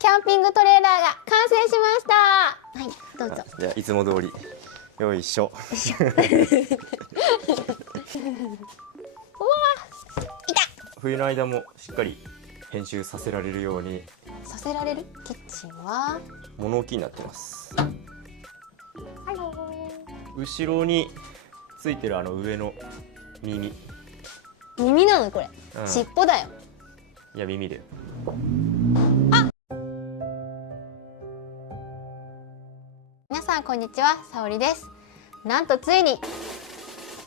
キャンピングトレーラーが完成しました。はい、どうぞ。じゃあいつも通りよいしょ。うわー、いた。冬の間もしっかり編集させられるようにさせられる。キッチンは物置になってます。ハロー。後ろについてるあの上の耳、耳なのこれ、うん、尻尾だよ。いや耳だよ。皆さんこんにちは、さおりです。なんとついにタ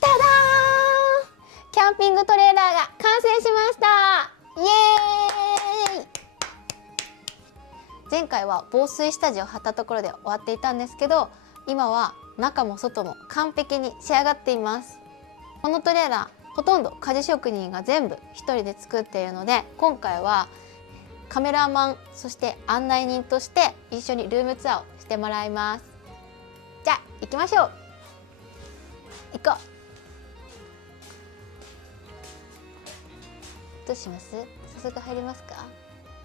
ダーン、キャンピングトレーラーが完成しました。イエーイ。前回は防水下地を貼ったところで終わっていたんですけど、今は中も外も完璧に仕上がっています。このトレーラーほとんど鍛冶職人が全部一人で作っているので、今回はカメラマンそして案内人として一緒にルームツアーをしてもらいます。じゃあ行きましょう。行こう。どうします？早速入りますか？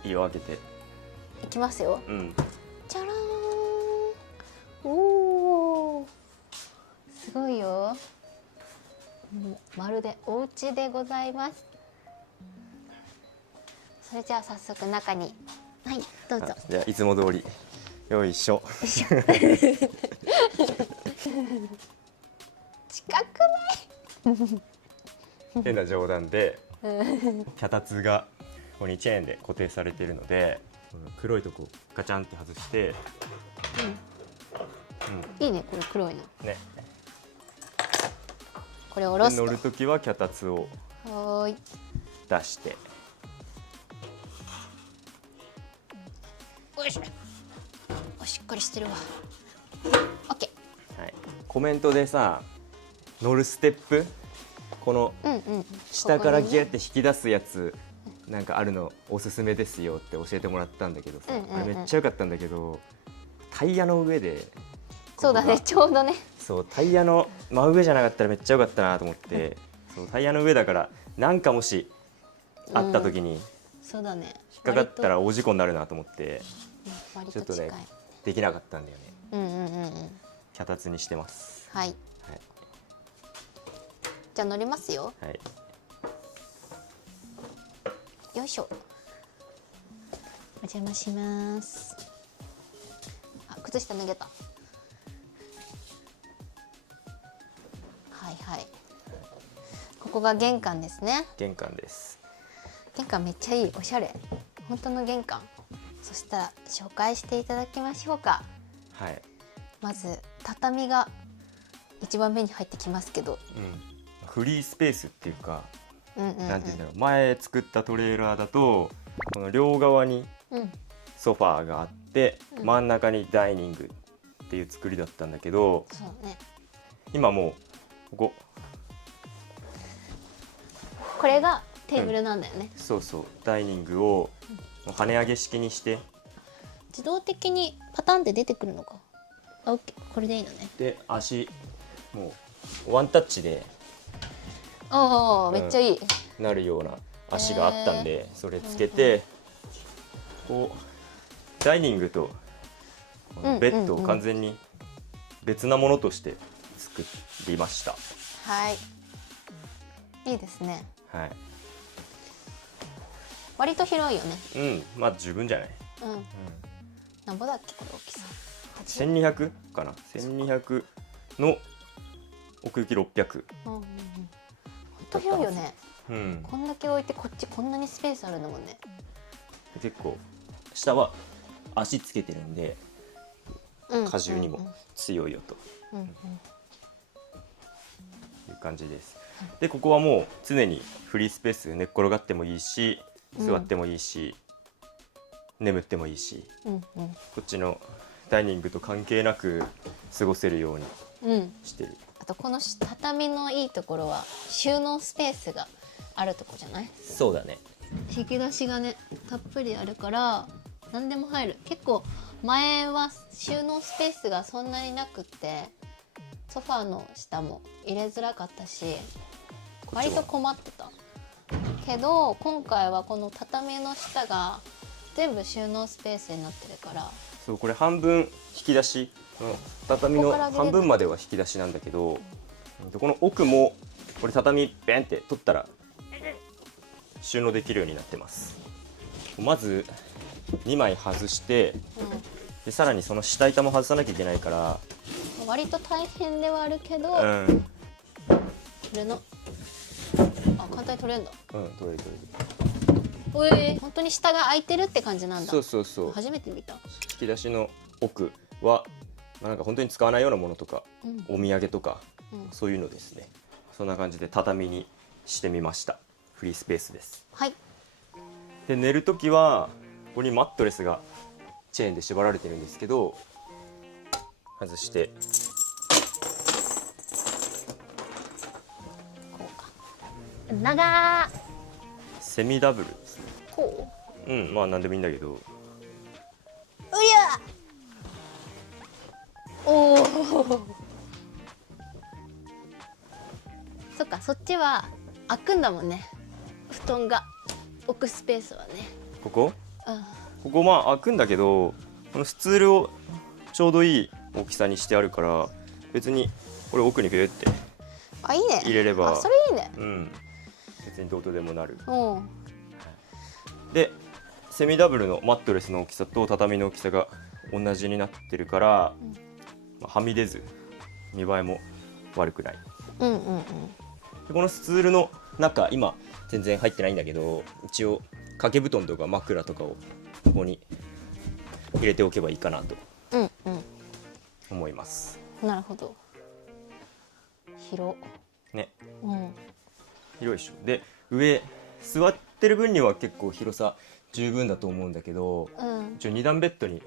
いいよ、開けて。行きますよ。うん。じゃらーん。おお、すごいよ。もうまるでお家でございます。それじゃあ早速中に、はい、どうぞ。じゃあいつも通りよいしょ。近くない？変な冗談で脚立がここにチェーンで固定されているので、黒いとこガチャンって外して、いいね、これ黒いの。ね。これを下ろすと。乗るときは脚立をはーい。出して。よいしょ。しっかりしてるわ。オッケはい。コメントでさ、乗るステップ、このー。下からギュュッて引き出すやつなんかあるのおすすめですよって教えてもらったんだけどさ、あれめっちゃ良かったんだけど、タイヤの上で、そうだね、ちょうどね。そう、タイヤの真上じゃなかったらめっちゃ良かったなと思って、そうタイヤの上だからなんかもしあった時にそうだね。引っかかったら大事故になるなと思って割ちょっとねと近い。できなかったんだよね。うん。脚立にしてます。はい。じゃあ乗りますよ。はい。よいしょ。お邪魔します。あ、靴下脱げた。はいはい。ここが玄関ですね。玄関です。玄関めっちゃいい、おしゃれ。本当の玄関。そしたら紹介していただきましょうか。はい。まず畳が一番目に入ってきますけど、フリースペースっていうか、なんていうんだろう、前作ったトレーラーだとこの両側にソファーがあって、真ん中にダイニングっていう作りだったんだけど、そうね。今もうここれがテーブルなんだよね。そうそう、ダイニングを跳ね上げ式にして、自動的にパタンって出てくるのか。あ、オッケー、これでいいのね。で足もうワンタッチでああ、めっちゃいい。なるような足があったんで、それつけて、こうダイニングとベッドを完全に別なものとして作りました。はい。いいですね。はい。割と広いよね。まあ十分じゃない。なんぼだっけこれ大きさ。1200かな。1200の奥行き600。本当広いよね。こんだけ置いてこっちこんなにスペースあるんだもんね。結構下は足つけてるんで、荷重にも強いよという感じです。でここはもう常にフリースペース、寝っ転がってもいいし座ってもいいし、眠ってもいいし、こっちのダイニングと関係なく過ごせるようにしてる。あとこの畳のいいところは収納スペースがあるとこじゃない？そうだね。引き出しがねたっぷりあるから何でも入る。結構前は収納スペースがそんなになくってソファーの下も入れづらかったし割と困ってたけど、今回はこの畳の下が全部収納スペースになってるから。そうこれ半分引き出し、畳のここから上げれる半分までは引き出しなんだけど、この奥もこれ畳ベンって取ったら収納できるようになってます。まず2枚外して、でさらにその下板も外さなきゃいけないから、割と大変ではあるけど、うん取れの簡単に取れるんだ。取れる。本当に下が空いてるって感じなんだ。そう初めて見た。引き出しの奥は、なんか本当に使わないようなものとか、お土産とか、そういうのですね。そんな感じで畳にしてみました。フリースペースです。はい。で寝るときはここにマットレスがチェーンで縛られてるんですけど、外して長セミダブルですね。こう。まあ何でもいいんだけど、おお。そっか、そっちは開くんだもんね。布団が置くスペースはね。ここまあ開くんだけど、このスツールをちょうどいい大きさにしてあるから、別にこれ奥にビューっていいね。入れれば、それいいね。別にどうとでもなる。うん。でセミダブルのマットレスの大きさと畳の大きさが同じになってるから、はみ出ず見栄えも悪くない。でこのスツールの中、今全然入ってないんだけど、一応掛け布団とか枕とかをここに入れておけばいいかなと思います。なるほど。広ね、広いでしょ。で上座ってる分には結構広さ十分だと思うんだけど、一応2段ベッドに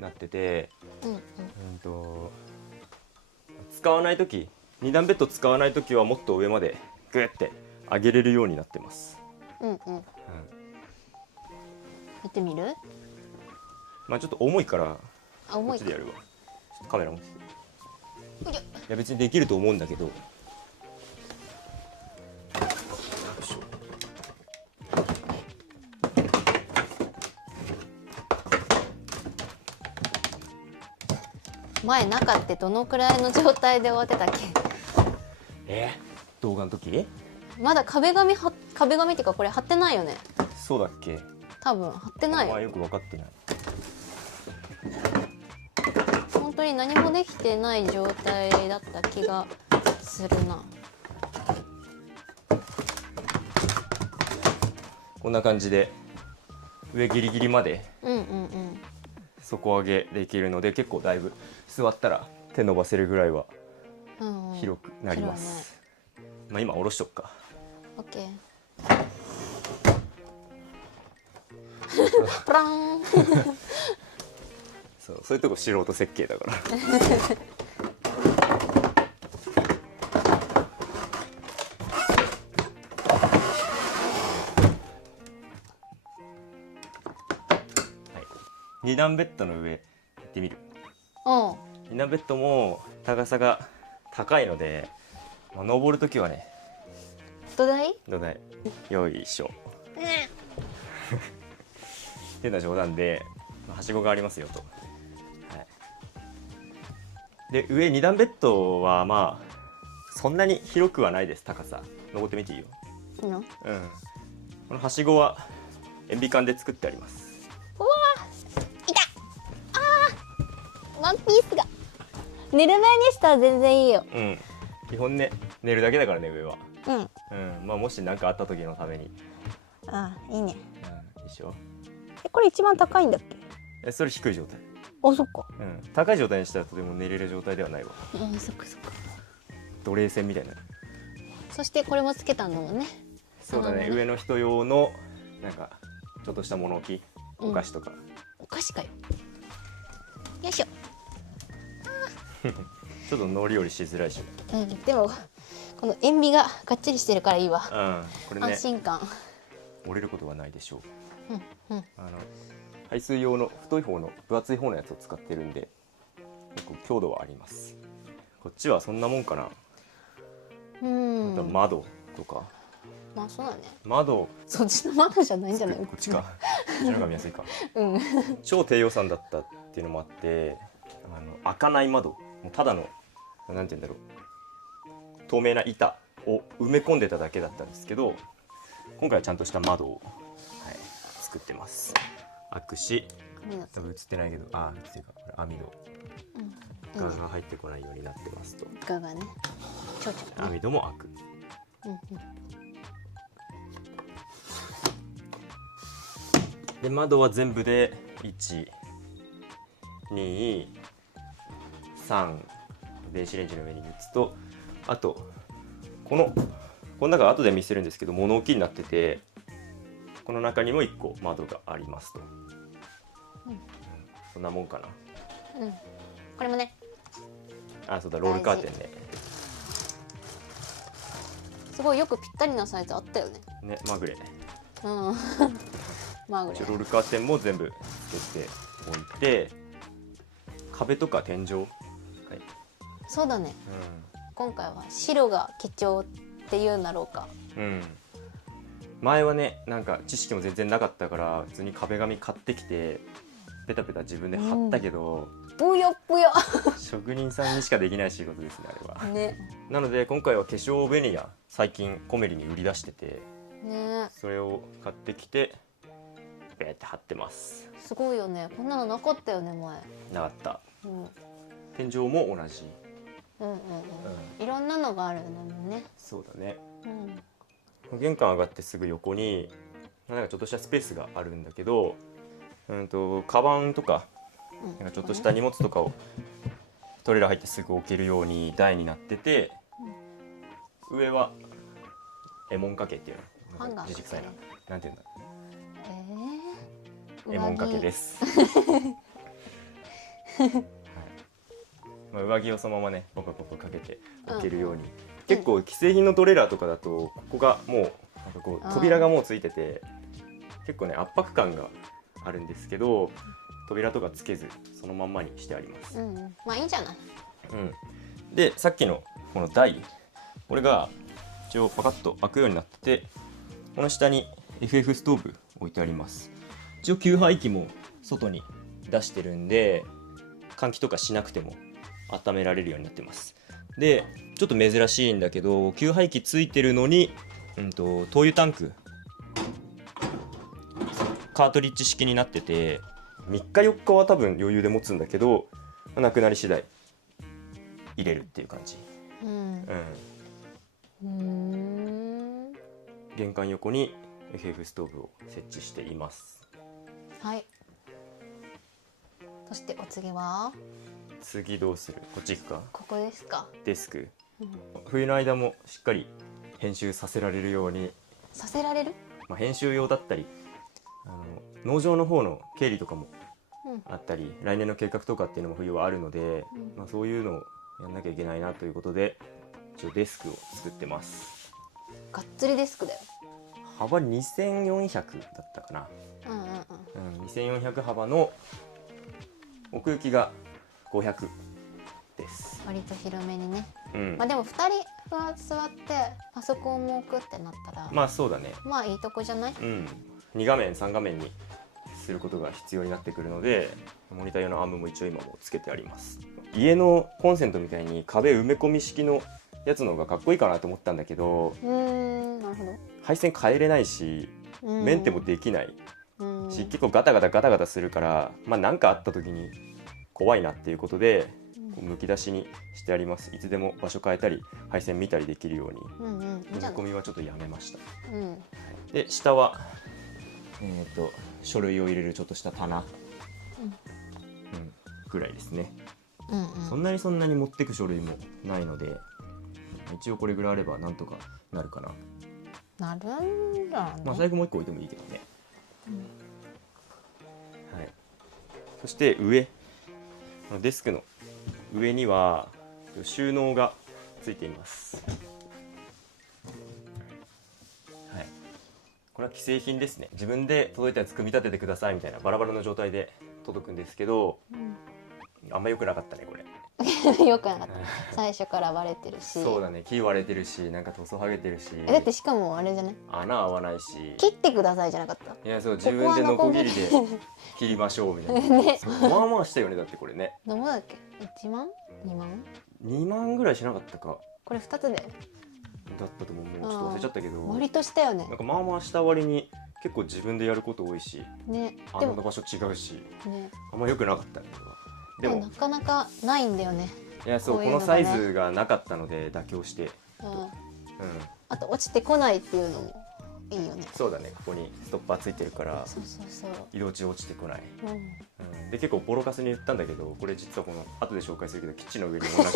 なってて、使わない時、2段ベッド使わない時はもっと上までグーって上げれるようになってます。やってみる？まあちょっと重いからこ重いっちでやるわ。ちょっとカメラ持ってて。いや別にできると思うんだけど。前中ってどのくらいの状態で終わってたっけ？動画の時？まだ壁紙っていうかこれ貼ってないよね。そうだっけ？多分貼ってないよ。まあよく分かってない。本当に何もできてない状態だった気がするな。こんな感じで上ギリギリまで底上げできるので、結構だいぶ座ったら手伸ばせるぐらいは広くなります。まあ今下ろしとくか。オッケー。プラン。そういうとこ素人設計だから。2段ベッドの上行ってみる。2段ベッドも高さが高いので、登るときはね、土台よいしょっていうのは冗談で、はしごがありますよと。で上2段ベッドはまあそんなに広くはないです。高さ登ってみていいよ。いいの？このはしごは塩ビ管で作ってあります。うわー、いた。ワンピースが寝る前にしたら全然いいよ。基本ね寝るだけだからね上は。まあもし何かあった時のために。いいね。いいでしょ。これ一番高いんだっけ？それ低い状態。そっか。高い状態にしたらとても寝れる状態ではないわ。そっか。奴隷船みたいな。そしてこれもつけたんだもんね。そうだね。上の人用のなんかちょっとした物置、お菓子とか。お菓子かよ。よいしょ。ちょっと乗り降りしづらいし。でもこの塩ビががっちりしてるからいいわ。これね、安心感。折れることはないでしょう。排水用の太い方の分厚い方のやつを使ってるんで結構強度はあります。こっちはそんなもんかな。あと窓とかまあそうだね。窓、そっちの窓じゃないんじゃない？こっちか。こっちの方が見やすいか。うん。超低予算だったっていうのもあって、開かない窓、もうただのなんて言うんだろう、透明な板を埋め込んでただけだったんですけど、今回はちゃんとした窓を、作ってます。開くし、多分映ってないけど、映ってるか、これ網戸、ガが入ってこないようになってますと。ガがね、ちょちょ、ね、網戸も開く。で窓は全部で1、2、3、電子レンジの上に3つと、あとこの中は後で見せるんですけど物置になってて、この中にも1個窓がありますと、そんなもんかな。これもね、そうだ、ロールカーテンね。すごいよくぴったりなサイズあったよね。ね、まぐれ。まぐれ。ロールカーテンも全部つけておいて、壁とか天井、そうだね、今回は白が基調っていうんだろうか。前はね、なんか知識も全然なかったから普通に壁紙買ってきてペタペタ自分で貼ったけど、ぷよぷよ職人さんにしかできない仕事ですね、あれは。ね。なので今回は化粧ベニヤ、最近コメリに売り出してて、ね、それを買ってきてベーって貼ってます。すごいよね、こんなのなかったよね前。なかった。天井も同じ。いろんなのがあるんだもんね。そうだね。玄関上がってすぐ横になんかちょっとしたスペースがあるんだけど、カバンとか、なんかちょっとした荷物とかをトレーラー入ってすぐ置けるように台になってて、上はエモン掛けっていうの、自軸臭いな、なんていうんだ、エモン掛けです。上着をそのままねポコポコかけて置けるように、結構既製品のトレーラーとかだとここがもうなんかこう扉がもうついてて結構ね圧迫感があるんですけど、扉とかつけずそのまんまにしてあります。まあいいんじゃない。でさっきのこの台、これが一応パカッと開くようになってて、この下に FF ストーブ置いてあります。一応給排気も外に出してるんで換気とかしなくても温められるようになってます。でちょっと珍しいんだけど、給排気ついてるのに、灯油タンクカートリッジ式になってて、3日4日は多分余裕で持つんだけど、なくなり次第入れるっていう感じ。玄関横に FF ストーブを設置しています。はい。そしてお次は？次どうする？こっち行くか？ここですか？デスク。冬の間もしっかり編集させられるように。させられる？編集用だったり、農場の方の経理とかもあったり、来年の計画とかっていうのも冬はあるので、そういうのをやんなきゃいけないなということで一応デスクを作ってます。がっつりデスクだよ。幅2400だったかな。2400幅の奥行きが500です。割と広めにね。まあでも2人が座ってパソコンも置くってなったら、まあそうだね。まあいいとこじゃない？2画面3画面にすることが必要になってくるので、モニター用のアームも一応今もつけてあります。家のコンセントみたいに壁埋め込み式のやつの方がかっこいいかなと思ったんだけど、なるほど。配線変えれないしメンテもできないし、結構ガタガタするから、何かあった時に怖いなっていうことでむき出しにしてあります。いつでも場所変えたり配線見たりできるように。埋め込みはちょっとやめました。で下は書類を入れるちょっとした棚ぐらいですね。そんなに持ってく書類もないので、一応これぐらいあればなんとかなるかな。なるんだね。最後もう一個置いてもいいけどね。そして上、デスクの上には収納がついています。これは既製品ですね。自分で届いたやつ組み立ててくださいみたいなバラバラの状態で届くんですけど、あんま良くなかったねこれ。よくなかった最初から割れてるし。そうだね、木割れてるし、なんか塗装剥げてるし、だってしかもあれじゃない、穴合わないし、切ってくださいじゃなかった？いやそう自分でノコギリで切りましょうみたいな、ね、そうまあまあしたよねだってこれね。どうだっけ、1万2万2万ぐらいしなかったかこれ2つでだったと思う。もうちょっと忘れちゃったけど、割としたよね。なんかまあまあした割に結構自分でやること多いし、ね、でも穴の場所違うし、ね、あんま良くなかったねこれは。でもなかなかないんだよね。いやそうこういうのがねこのサイズがなかったので妥協して、うん、うんあと落ちてこないっていうのもいいよね。そうだね、ここにストッパーついてるからそうそうそう、移動中落ちてこない、うん、で結構ボロカスに言ったんだけど、これ実はこの後で紹介するけどキッチンの上に同じの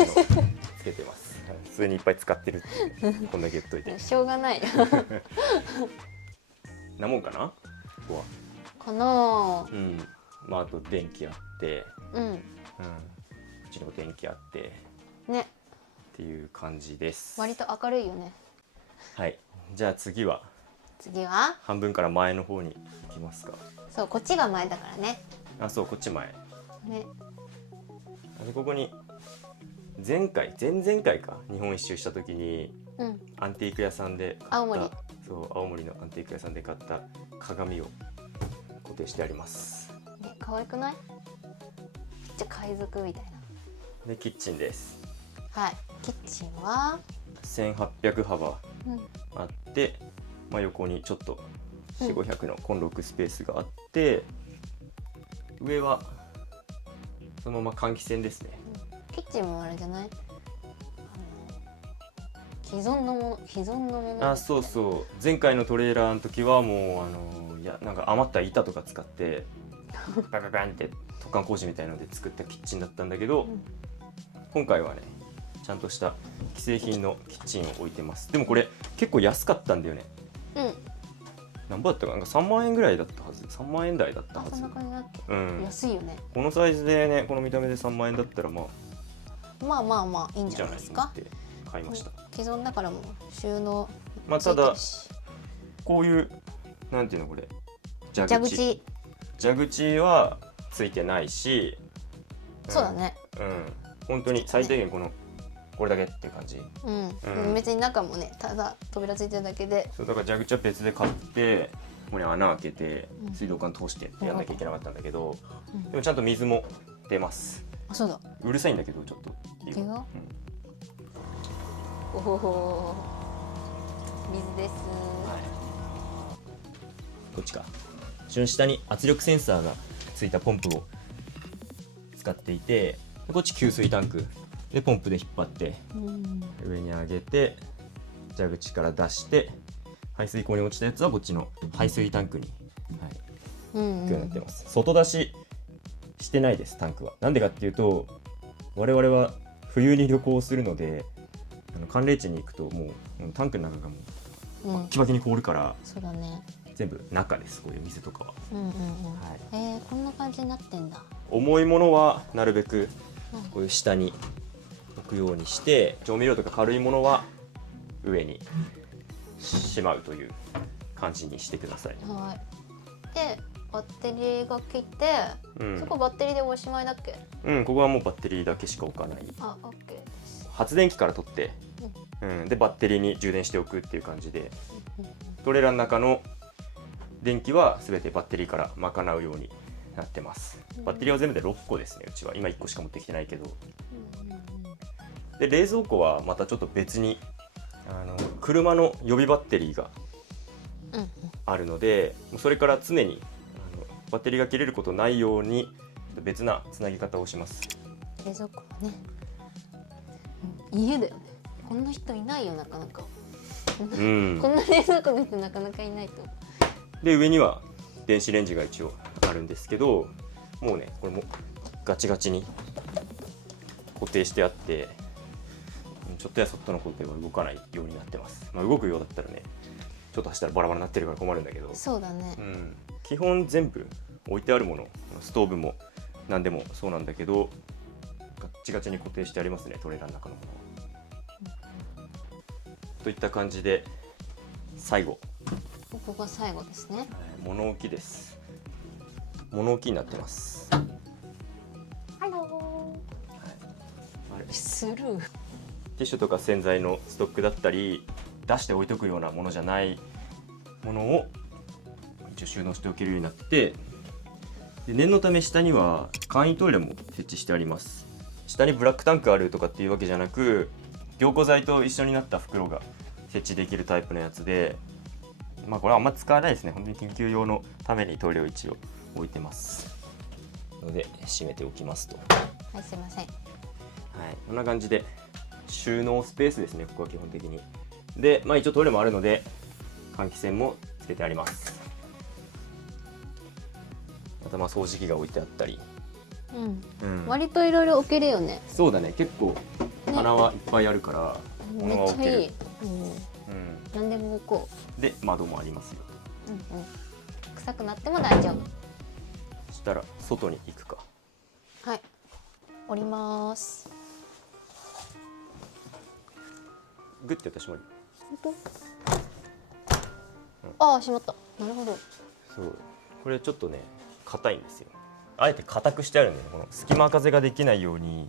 つけてますはい普通にいっぱい使ってるっていうこんだけ言っといてしょうがないなもんかなここは。かなうんまああと電気あってあ。うん、うちにも電気あってね、っていう感じです。割と明るいよね。はいじゃあ次は次は半分から前の方に行きますか。そう、こっちが前だからね。あそうこっち前ね、でここに前々回か日本一周した時にうん、アンティーク屋さんで買った青森そう青森のアンティーク屋さんで買った鏡を固定してあります。ね、可愛くない？ちっちゃ海賊みたいでキッチンです。な。はい、キッチンは、 1800幅うん、あって、まあ、横にちょっとうん4、500のコンロックスペースがあって、上はそのまま換気扇ですね。キッチンもあれじゃない？既存のもの。あそうそう前回のトレーラーの時はもういやなんか余った板とか使ってバンバンバンって突貫工事みたいなので作ったキッチンだったんだけど、ん今回はねちゃんとした既製品のキッチンを置いてます。でもこれ結構安かったんだよね。うん、何ぼだったかなんか3万円ぐらいだったはず、3万円台だったはずあ、そんな。感じだっけ？うん安いよね。このサイズでねこの見た目で3万円だったらまあまあまあまあいいんいいんじゃじゃなですか。ないいと思って買いました。既存だからもう収納まあついてただるし、こういうなんていうのこれ蛇蛇口、口はついてないし、そうだね。うん本当に最低限これだけっていう感じ。うん、うん別に中もね、ただ扉ついてるだけで、そうだから蛇口は別で買ってここに穴開けてうん水道管通してってやんなきゃいけなかったんだけど、うんでもちゃんと水も出ます。あ、そうだ。うるさいんだけどちょっといいよいいよ。おお、水です。こっちか。下に圧力センサーがついたポンプを使っていて、こっち給水タンクでポンプで引っ張ってうん、上に上げて蛇口から出して排水口に落ちたやつはこっちの排水タンクに、うん、行くようになってます。外出ししてないですタンクは。なんでかっていうと我々は冬に旅行するので寒冷地に行くともうタンクの中がもううん、キバキに凍るからそうだね。全部中です。こういう水とかは、うんうんうん。はい、こんな感じになってんだ。重いものはなるべくうんこういう下に置くようにして調味料とか軽いものは上にしまうという感じにしてください。はい。で、バッテリーが切って、うんそこバッテリーでおしまいだっけ？うん、ここはもうバッテリーだけしか置かない。あ、オッケーです。発電機から取って、でバッテリーに充電しておくっていう感じで、トレーラーの中の電気は全てバッテリーから賄うようになってます。バッテリーは全部で6個ですね。うちは今1個しか持ってきてないけど。で冷蔵庫はまたちょっと別に車の予備バッテリーがうんうん。あるので、それから常にバッテリーが切れることないように別なつなぎ方をします。冷蔵庫はね、家だよね。こんな人いないよ、なかなか。うんこんな冷蔵庫の人なかなかいないと。で上には電子レンジが一応あるんですけど、もうねこれもガチガチに固定してあってちょっとやそっとのことでは動かないようになってます。まあ、動くようだったらねちょっと走ったらバラバラになってるから困るんだけど、そうだね。基本全部置いてあるもの、ストーブも何でもそうなんだけどガッチガチに固定してありますね、トレーラーの中のものは。といった感じで最後、ここが最後ですね。物置です。物置になってます。ハロスルー。ティッシュとか洗剤のストックだったり出して置いとくようなものじゃないものを一応収納しておけるようになって、で念のため下には簡易トイレも設置してあります。下にブラックタンクあるとかっていうわけじゃなく、凝固剤と一緒になった袋が設置できるタイプのやつで、まあこれはあんま使わないですね。本当に緊急用のためにトイレを一応置いてますので閉めておきますと。はい、すいません。はい、こんな感じで収納スペースですね、ここは基本的に。で、まあ、一応トイレもあるので換気扇もつけてあります。またまあ掃除機が置いてあったり、割といろいろ置けるよね。そうだね、結構棚はいっぱいあるからめ物が置ける。っちゃいい。何でも置こで窓もありますよ。う。臭くなっても大丈夫。そしたら外に行くか。はい。降ります。グッてやったら閉まる。本当？ああ、閉まった。なるほど。そう、これちょっとね硬いんですよ。あえて硬くしてあるんだよね。この隙間風ができないように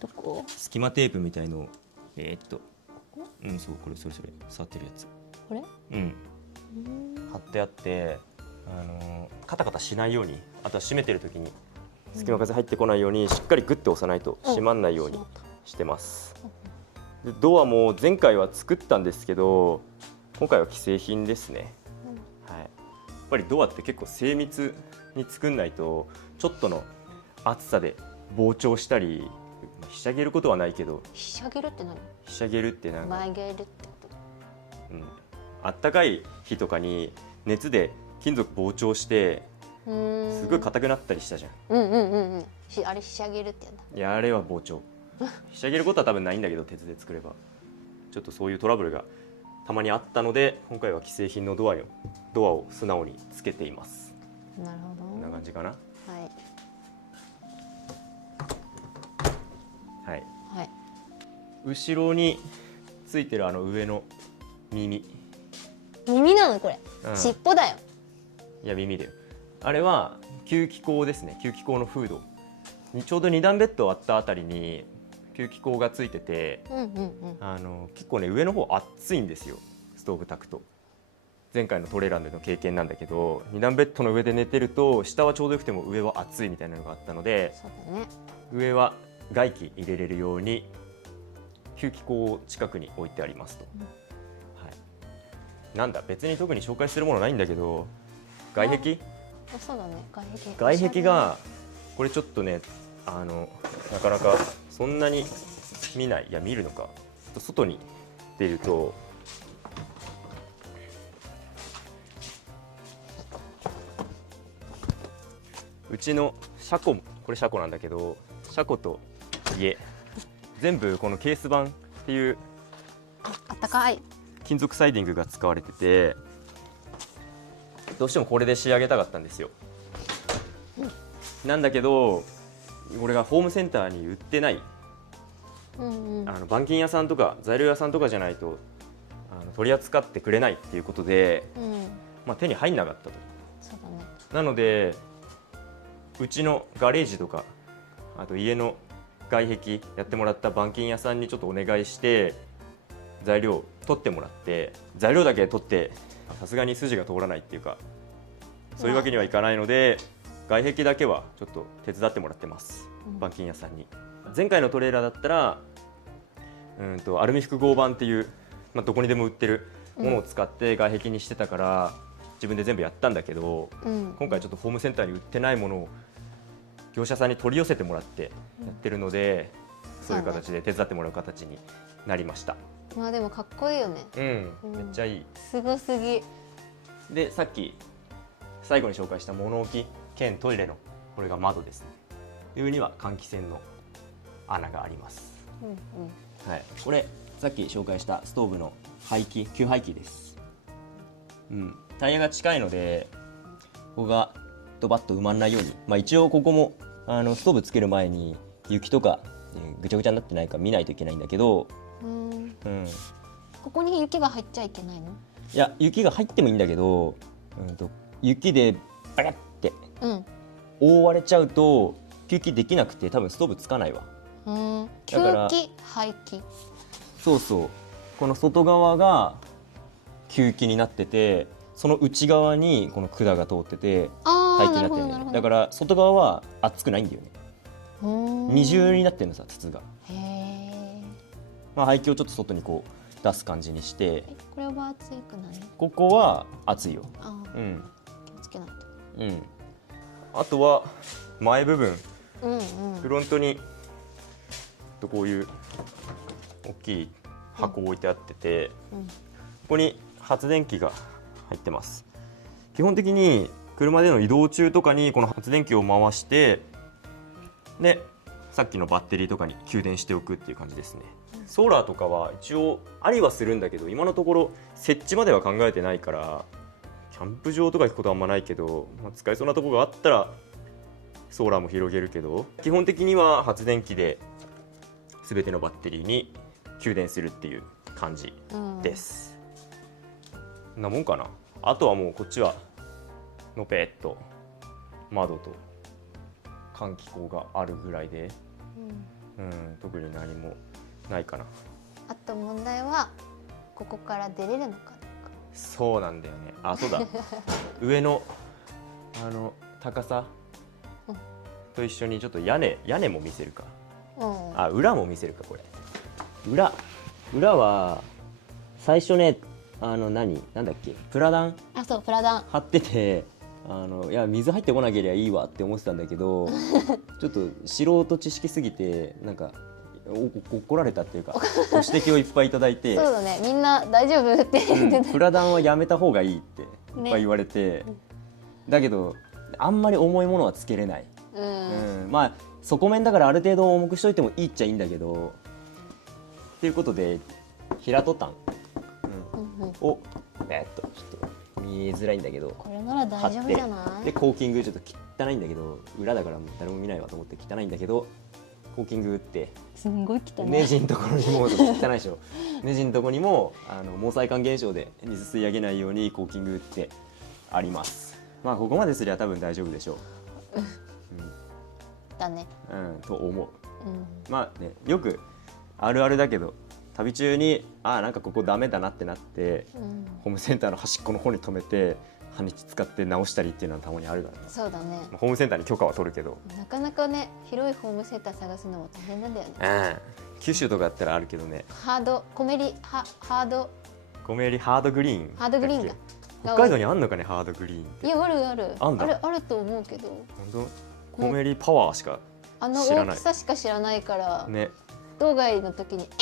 どこ？隙間テープみたいのをそう、これそれ触ってるやつ、これ？貼ってあって、カタカタしないように、あとは閉めてる時に隙間風入ってこないようにしっかりグッて押さないと閉まんないようにしてます。でドアも前回は作ったんですけど今回は既製品ですね。はい、やっぱりドアって結構精密に作んないとちょっとの厚さで膨張したり、ひしゃげることはないけど、ひしゃげるって何？ひしゃげるってなんか、曲げるってこと？あったかい日とかに熱で金属膨張してすごい硬くなったりしたじゃん。あれひしゃげるってやんだ。いやあれは膨張。ひしゃげることは多分ないんだけど、鉄で作ればちょっとそういうトラブルがたまにあったので今回は既製品のドアを素直につけています。なるほど。こんな感じかな。はいはい、はい。後ろについてる上の耳なのこれ、尻尾だよ。いや耳だよ。あれは吸気口ですね。吸気口のフードにちょうど2段ベッドあったあたりに吸気口がついてて、結構ね上の方熱いんですよ、ストーブ炊くと。前回のトレーラーでの経験なんだけど、2段ベッドの上で寝てると下はちょうどよくても上は熱いみたいなのがあったので、そうだね。上は外気入れれるように吸気口を近くに置いてありますと。はい、なんだ別に特に紹介するものないんだけど、外壁、そうだね、外壁がこれちょっとねなかなかそんなに見ない、いや見るのか、外に出るとうちの車庫、これ車庫なんだけど、車庫と家全部このケース板っていうあったかい金属サイディングが使われてて、どうしてもこれで仕上げたかったんですよ。なんだけど俺がホームセンターに売ってない、板金屋さんとか材料屋さんとかじゃないと取り扱ってくれないっていうことで、手に入んなかったと。そうだね。なのでうちのガレージとかあと家の外壁やってもらった板金屋さんにちょっとお願いして材料を取ってもらって、材料だけ取ってさすがに筋が通らないっていうかそういうわけにはいかないので、外壁だけはちょっと手伝ってもらってます、板金屋さんに。前回のトレーラーだったらアルミ複合板っていう、どこにでも売ってるものを使って外壁にしてたから自分で全部やったんだけど、今回ちょっとホームセンターに売ってないものを業者さんに取り寄せてもらってやってるので、そういう形で手伝ってもらう形になりました。まあでもかっこいいよね。めっちゃいい。すごすぎ。でさっき最後に紹介した物置兼トイレのこれが窓ですね。上には換気扇の穴があります。はい、これさっき紹介したストーブの給排気です。タイヤが近いのでここがドバッと埋まらないように、一応ここもストーブつける前に雪とか、ぐちゃぐちゃになってないか見ないといけないんだけど、ここに雪が入っちゃいけないの？いや雪が入ってもいいんだけど、雪でバカッて覆われちゃうと吸気できなくて多分ストーブつかないわ。吸だから気排気。そうそう、この外側が吸気になってて、その内側にこの管が通っててああ、排気にななるほどなるほど。ってるんだよね。だから外側は熱くないんだよね。二重になってるのさ、筒が。へえ。まあ、排気をちょっと外にこう出す感じにして、これは熱くない？ここは熱いよ。ああ、うん気をつけないと。うん。あとは前部分、うんフロントにこういう大きい箱置いてあってて、うんここに発電機が入ってます。基本的に車での移動中とかにこの発電機を回して、でさっきのバッテリーとかに給電しておくっていう感じですね。ソーラーとかは一応ありはするんだけど、今のところ設置までは考えてないから、キャンプ場とか行くことはあんまないけど、まあ、使えそうなところがあったらソーラーも広げるけど、基本的には発電機で全てのバッテリーに給電するっていう感じです。こんなもんかな。あとはもうこっちはのぺっと窓と換気口があるぐらいで、特に何もないかな。あと問題はここから出れるのかどうか。そうなんだよね。あ、そうだ上の高さと一緒にちょっと屋根も見せるか。あ、裏も見せるか。これ裏は最初ね、なんだっけ、プラダンあ、そう、プラダン貼ってて、いや水入ってこなければいいわって思ってたんだけどちょっと素人知識すぎてなんか怒られたっていうか、ご指摘をいっぱいいただいてそうだね、みんな大丈夫って言ってた、プラダンはやめた方がいいっていっぱい言われて、だけどあんまり重いものはつけれない、まあ底面だからある程度重くしといてもいいっちゃいいんだけど、っていうことで平トタン、をちょっと見えづらいんだけど、これなら大丈夫じゃない？でコーキングちょっと汚いんだけど、裏だから誰も見ないわと思って汚いんだけど、コーキング打ってすんごい汚い。ネジのところにも汚いでしょネジのところにも毛細管現象で水吸い上げないようにコーキング打ってあります。まあここまですりゃ多分大丈夫でしょう。だね。と思う。まあね、よくあるあるだけど、旅中になんかここダメだなってなって、ホームセンターの端っこの方に止めて半日使って直したりっていうのはたまにあるからね。そうだね。ホームセンターに許可は取るけど、なかなかね、広いホームセンター探すのも大変なんだよね。九州とかだったらあるけどね。コメリハードグリーン。ハードグリーンだ。北海道にあんのかね、ハードグリーンって。いや、あるある。あんだ。あると思うけど。本当？コメリパワーしか知らない。大きさしか知らないからね。道外の時になんだ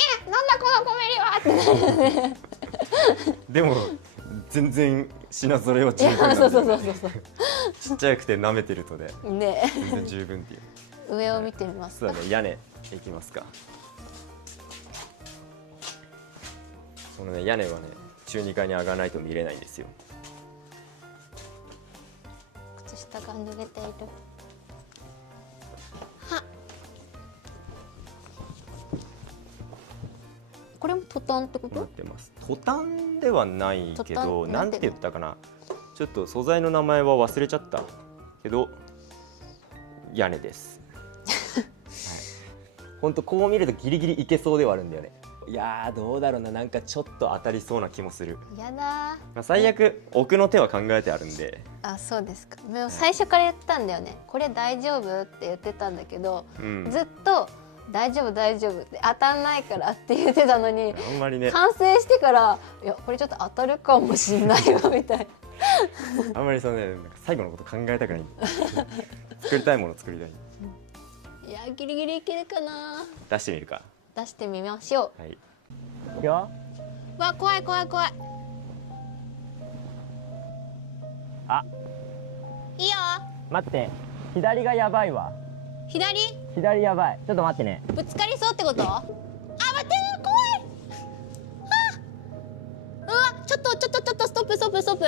このコメリはってなる。でも全然品揃えは十分なんだよね。そうちっちゃくて舐めてるとね。ね。全然十分っていう。上を見てみます。そうだね、屋根いきますか。このね、屋根はね、中2階に上がらないと見れないんですよ。靴下が濡れている。は。これもトタンってこと？なってます。トタンではないけど、なんて言ったかな。ちょっと素材の名前は忘れちゃったけど、屋根です。本当こう見るとギリギリいけそうではあるんだよね。いやー、どうだろうな、なんかちょっと当たりそうな気もする。やだー。まあ、最悪奥の手は考えてあるんで。あ、そうですか。でも最初から言ってたんだよね。これ大丈夫って言ってたんだけど、ずっと大丈夫大丈夫って当たんないからって言ってたのに、あんまりね、完成してからいやこれちょっと当たるかもしんないよみたいな。あんまりそうね、なんか最後のこと考えたくない。作りたいもの作りたい。いやギリギリいけるかな。出してみるか。出してみましょう。はい。いくよ。わ、怖い怖い怖い。あ、いいよ。待って、左がやばいわ。左やばい。ちょっと待ってね。ぶつかりそうってこと？あ、待って、怖い。うわ、ちょっとストップ。